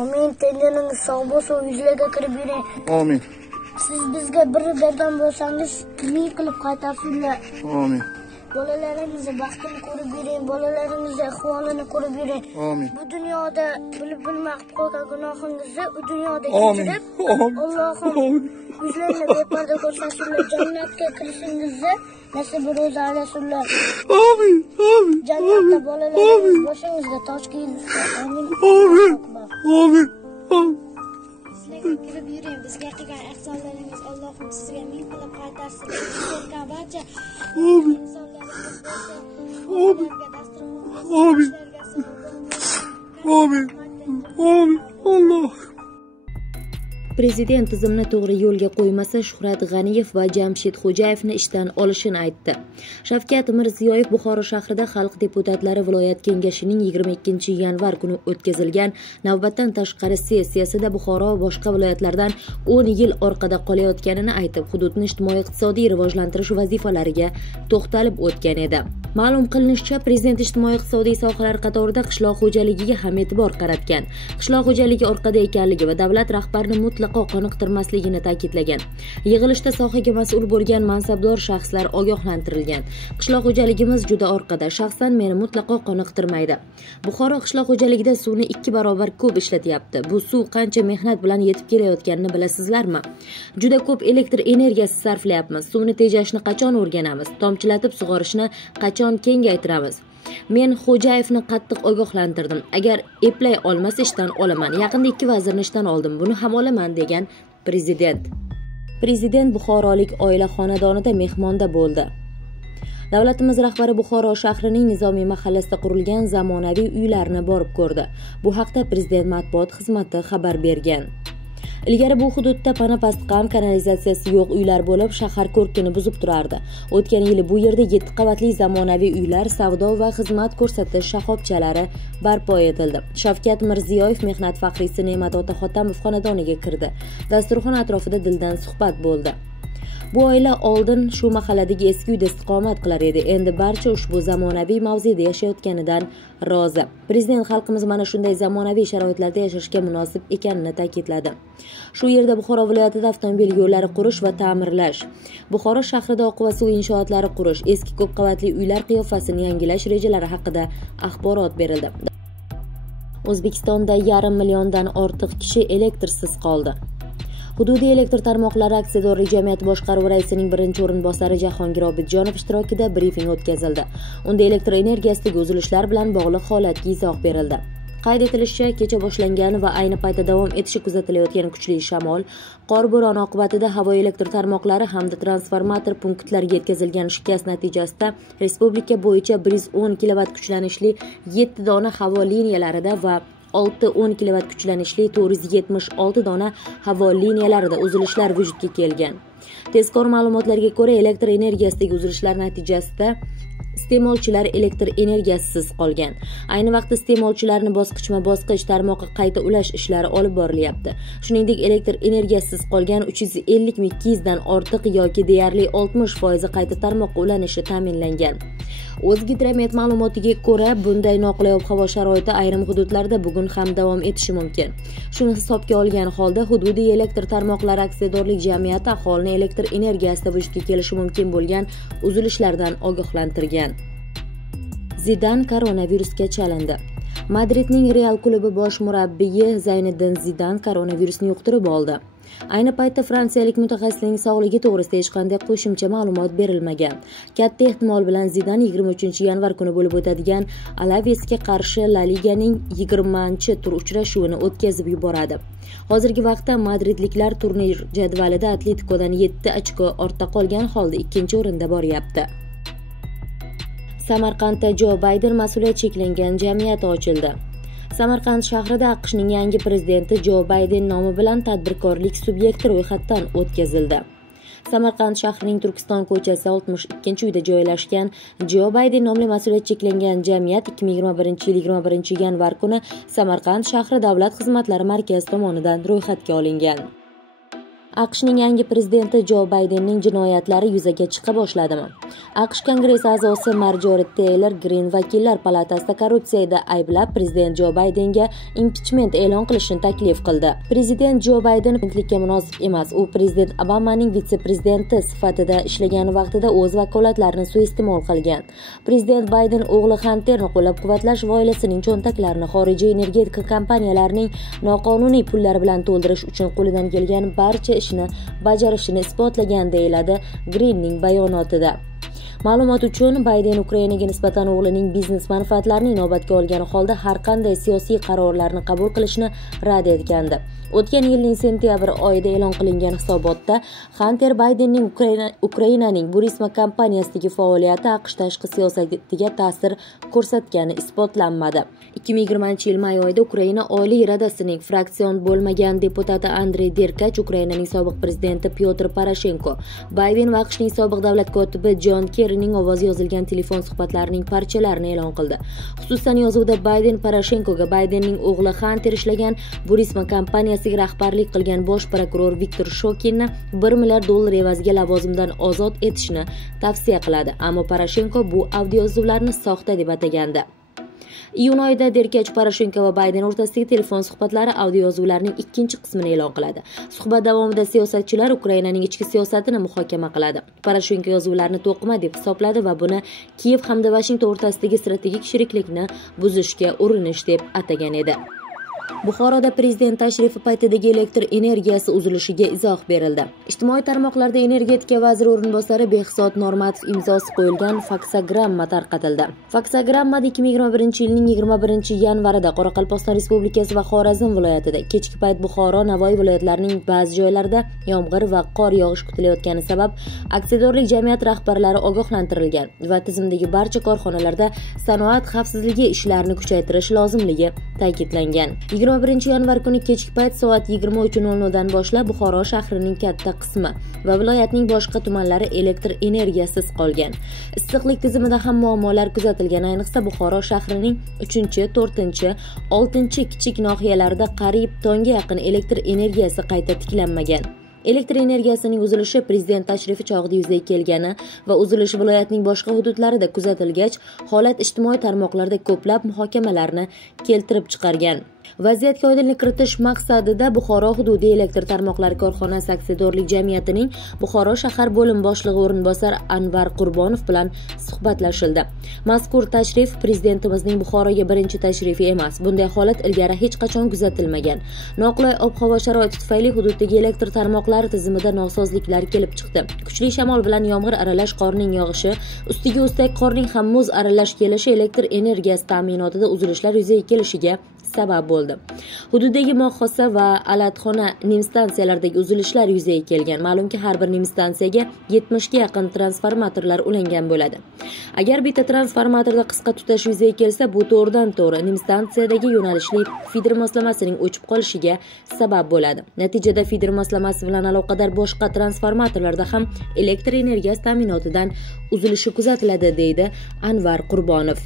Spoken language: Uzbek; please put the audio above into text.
Amin. Tenganingiz sog' bo'lsin, yuzlarga kirib yuring. Amin. Siz bizga bir bergan bo'lsangiz, ming qilib qaytarsinlar. Amin. Bolalaringizni baxtini ko'rib yuring, bolalaringizni ahvolini ko'rib yuring. Amin. Bu dunyoda bilib bilmay qilib qo'ygan gunohingizni bu dunyoda kechirib, Allohim yuzlarini beparda ko'rsasinlar, jannatga kirishingizni nasib ro'za aylasinlar. Amin. Amin. Jannatda bolalaringiz boshingizga toj kiyilsin. Amin. Amin. Amin. Amin. Sizlarga kirib yuring, bizga qilgan ehsonlaringiz Allohim sizga ming qilib qaytarsin. Sizlarga barcha insonlaringiz bo'lsa, ularga dasturxon Amin. Amin. Amin. Alloh. Prezident tizimni to'g'ri yo'lga qo'ymasa, Shuhrat G'aniyev va Jamshid Xo'jayevni ishdan olishini aytdi. Shavkat Mirziyoyev Buxoro shahrida Xalq deputatlari viloyat kengashining 22-yanvar kuni o'tkazilgan navbatdan tashqari sessiyasida Buxoro va boshqa viloyatlardan 10 yil orqada qolayotganini aytib, hududni ijtimoiy-iqtisodiy rivojlantirish vazifalariga to'xtalib o'tgan edi. Ma'lum qilinishicha, prezident ijtimoiy-iqtisodiy sohalar qatorida qishloq xo'jaligiga ham e'tibor qaratgan. Qishloq xo'jaligi orqada ekanligi va davlat rahbarini mutlaqo qoniqtirmasligini ta'kidlagan. Yig'ilishda sohaga mas'ul bo'lgan mansabdor shaxslar ogohlantirilgan. Qishloq xo'jaligimiz juda orqada, shaxsan meni mutlaqo qoniqtirmaydi. Buxoro qishloq xo'jaligida suvni 2 barobar ko'p ishlatyapti. Bu suv qancha mehnat bilan yetib kelayotganini bilasizlarmi? Juda ko'p elektr energiyasi sarflayapmiz. Suvni tejashni qachon o'rganamiz? Tomchilatib sug'orishni qachon kengaytiramiz? Men Xo'jayevni qattiq ogohlantirdim. Agar eplay olmasa ishdan olaman. Yaqinda 2 vazirni ishdan oldim. Buni ham olaman degan prezident. Prezident buxorolik oila xonadonida mehmonda bo'ldi. Davlatimiz rahbari Buxoro shahrining Nizomiy mahallasida qurilgan zamonaviy uylarni borib ko'rdi. Bu haqda prezident matbuot xizmati xabar bergan. Ilgari bu hududda pana-pastqam, kanalizatsiyasi yo'q uylar bo'lib, shahar ko'rkini buzib turardi. O'tgan yili bu yerda 7 qavatli zamonaviy uylar, savdo va xizmat ko'rsatish shoxobchalari barpo etildi. Shavkat Mirziyoyev mehnat faxriysi Ne'mat Otaxotamov xonadoniga kirdi. Dasturxon atrofida dildan suhbat bo'ldi. Bu oila oldin shu mahalladagi eski uyda istiqomat qilar edi. Endi barcha ushbu zamonaviy mavzeda yashayotganidan rozi. Prezident xalqimiz mana shunday zamonaviy sharoitlarda yashashga munosib ekanini ta'kidladi. Shu yerda Buxoro viloyatida avtomobil yo'llari qurish va ta'mirlash, Buxoro shahrida oq va suv inshootlari qurish, eski ko'p qavatli uylar qiyofasini yangilash rejalari haqida axborot berildi. O'zbekistonda 1,5 milliondan ortiq kishi elektrsiz qoldi. Hududiy elektr tarmoqlari aksiyadorlik jamiyati boshqaruvi raisining birinchi o'rinbosari Jahongir Obidjonov ishtirokida brifing o'tkazildi. Unda elektr energiyasidagi uzilishlar bilan bog'liq holatga izoh berildi. Qayd etilishicha, kecha boshlangan va ayni paytda davom etishi kuzatilayotgan kuchli shamol, qor bo'roni oqibatida havo elektr tarmoqlari hamda transformator punktlariga yetkazilgan shikast natijasida respublika bo'yicha 110 kV kuchlanishli 7 dona havo liniyalarida va 6-10 kV kuchlanishli 476 dona havo liniyalarida uzilishlar vujudga kelgan. Tezkor ma'lumotlarga ko'ra, elektr energiyasidagi uzilishlar natijasida iste'molchilar elektr energiyasisiz qolgan. Ayni vaqtda iste'molchilarni bosqichma-bosqich tarmoqqa qayta ulash ishlari olib borilyapti. Shuningdek, elektr energiyasisiz qolgan 350 200 dan ortiq yoki deyarli 60% qayta tarmoqqa ulanishi ta'minlangan. O'zgidromet ma'lumotiga ko'ra, bunday noqulay ob-havo sharoiti ayrim hududlarda bugun ham davom etishi mumkin. Shuni hisobga olgan holda hududiy elektr tarmoqlari aksiyadorlik jamiyati aholini elektr energiyasida vujudga kelishi mumkin bo'lgan uzilishlardan ogohlantirgan. Zidan koronavirusga chalindi. Madridning Real klubi bosh murabbiyi Zayniddin Zidan koronavirusni yuqtirib oldi. Ayni paytda fransiyalik mutaxassisning sog'ligi to'g'risida hech qanday qo'shimcha ma'lumot berilmagan. Katta ehtimol bilan Zidan 23-yanvar kuni bo'lib o'tadigan Alavesga qarshi La Liganing 20-tur uchrashuvini o'tkazib yuboradi. Hozirgi vaqtda madridliklar turnir jadvalida Atleticodan 7 ochko ortda qolgan holda 2-o'rinda boryapti. Samarqandda Jo Bayden mas'uliyat cheklangan jamiyati ochildi. Samarqand shahrida AQShning yangi prezidenti Jo Bayden nomi bilan tadbirkorlik subyekti ro'yxatdan o'tkazildi. Samarqand shahrining Turkiston ko'chasi 62-uyda joylashgan Jo Bayden nomli mas'uliyat cheklangan jamiyat 2021-yil 21-yanvar kuni Samarqand shahri davlat xizmatlari markazi tomonidan ro'yxatga olingan. AQShning yangi prezidenti Jo Baydenning jinoyatlari yuzaga chiqa boshladimi? AQSh Kongress a'zosi Marjorie Taylor Greene vakillar palatasida korrupsiyada ayblab prezident Jo Baydenga impichment e'lon qilishni taklif qildi. Prezident Jo Bayden prezidentlikka munosib emas. U prezident Obamaning vitse-prezidenti sifatida ishlagan vaqtida o'z vakolatlarini suiiste'mol qilgan. Prezident Bayden o'g'li Hunterni qo'llab-quvvatlash va oilasining cho'ntaklarini xorijiy energetika kompaniyalarining noqonuniy pullari bilan to'ldirish uchun qo'lidan kelgan barcha ishni bajarishini isbotlagan, deyiladi Greenning bayonotida. Ma'lumot uchun, Bayden Ukrainaga nisbatan o'g'lining biznes manfaatlarini inobatga olgani holda har qanday siyosiy qarorlarni qabul qilishni rad etgandi. O'tgan yilning sentyabr oyida e'lon qilingan hisobotda Hunter Baydenning Ukrainaning Burisma kompaniyasidagi faoliyati AQSh tashqi siyosatiga ta'sir ko'rsatgani isbotlanmadi. 2020-yil may oyida Ukraina Oliy Radasining fraksion bo'lmagan deputati Andrey Derkach Ukrainaning sobiq prezidenti Pyotr Poroshenko, Bayden va AQShning sobiq davlat kotibi Jon Kerrining ovozi yozilgan telefon suhbatlarining parchalarini e'lon qildi. Xususan, yozuvda Bayden Poroshenkoga Baydenning o'g'li Hunter ishlagan Burisma kompaniyasiga rahbarlik qilgan bosh prokuror Viktor Shokinni $1 milliard evaziga lavozimdan ozod etishni tavsiya qiladi. Ammo Poroshenko bu audiozuvlarni soxta deb atagandi. Iyun oyida Derkach Poroshenko va Bayden o'rtasidagi telefon suhbatlari audiozuvlarining ikkinchi qismini e'lon qiladi. Suhbat davomida siyosatchilar Ukrainaning ichki siyosatini muhokama qiladi. Poroshenko yozuvlarni to'qima deb hisobladi va buni Kiyev hamda Vashington o'rtasidagi strategik sheriklikni buzishga urinish deb atagan edi. Buxoroda prezident tashrifi paytidagi elektr energiyasi uzilishiga izoh berildi. Ijtimoiy tarmoqlarda energetika vaziri o'rinbosari Behzod Normatov imzosi qo'yilgan faksogramma tarqatildi. Faksogrammada 2021-yilning 21-yanvarida Qoraqalpog'iston Respublikasi va Xorazm viloyatida kechki payt Buxoro, Navoiy viloyatlarining ba'zi joylarida yomg'ir va qor yog'ishi kutilayotgani sabab aksiyadorlik jamiyat rahbarlari ogohlantirilgan va tizimdagi barcha korxonalarda sanoat xavfsizligi ishlarini kuchaytirish lozimligi ta'kidlangan. 21-yanvar kuni kechki payt soat 23:00 dan boshlab Buxoro shahrining katta qismi va viloyatning boshqa tumanlari elektr energiyasiz qolgan. Issiqlik tizimida ham muammolar kuzatilgan, ayniqsa Buxoro shahrining 3-, 4-, 6 kichik nohiyalarida qariyb tongga yaqin elektr energiyasi qayta tiklanmagan. Elektr energiyasining uzilishi prezident tashrifi chog'ida yuzaga kelgani va uzilish viloyatning boshqa hududlarida kuzatilgach, holat ijtimoiy tarmoqlarda ko'plab muhokamalarni keltirib chiqargan. Vaziyatga oydinlik kiritish maqsadida Buxoro hududiy elektr tarmoqlari korxonasi aksiyadorlik jamiyatining Buxoro shahar bo'lim boshlig'i o'rinbosari Anvar Qurbonov bilan suhbatlashildi. Mazkur tashrif prezidentimizning Buxoroga birinchi tashrifi emas. Bunday holat ilgari hech qachon kuzatilmagan. Noqulay ob-havo sharoiti tufayli hududdagi elektr tarmoqlari tizimida nosozliklar kelib chiqdi. Kuchli shamol bilan yomg'ir aralash qorning yog'ishi, ustiga ustak qorning ham muz aralash kelishi elektr energiyasi ta'minotida uzilishlar yuzaga kelishiga sabab bo'ldi. Hududdagi Moxosa va Alatxona nemstansiyalaridagi uzilishlar yuzaga kelgan. Ma'lumki, har bir nemstansiyaga 70 ga yaqin transformatorlar ulangan bo'ladi. Agar bitta transformatorda qisqa tutash yuzaga kelsa, bu to'g'ridan-to'g'ri nemstansiyadagi yo'nalishli feeder moslamasining o'chib qolishiga sabab bo'ladi. Natijada feeder moslamasi bilan aloqador boshqa transformatorlarda ham elektr energiyasi ta'minotidan uzilishi kuzatiladi, deydi Anvar Qurbonov.